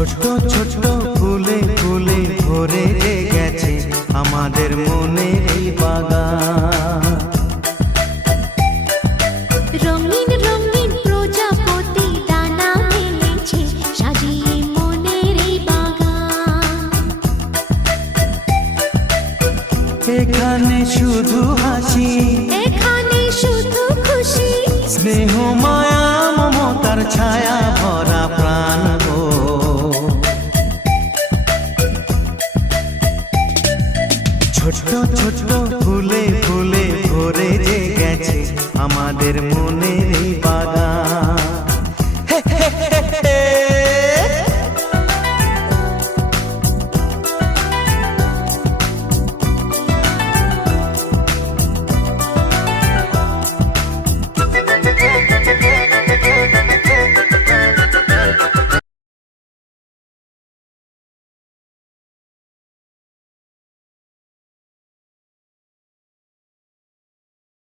ছোট্ট ছোট্ট ফুলে ফুলে ভরে গেছে আমাদের মনের এই বাগান। রঙিন রঙিন প্রজাপতি ডানা মেলেছে সাজিয়ে মনের এই বাগান। এখানে শুধু হাসি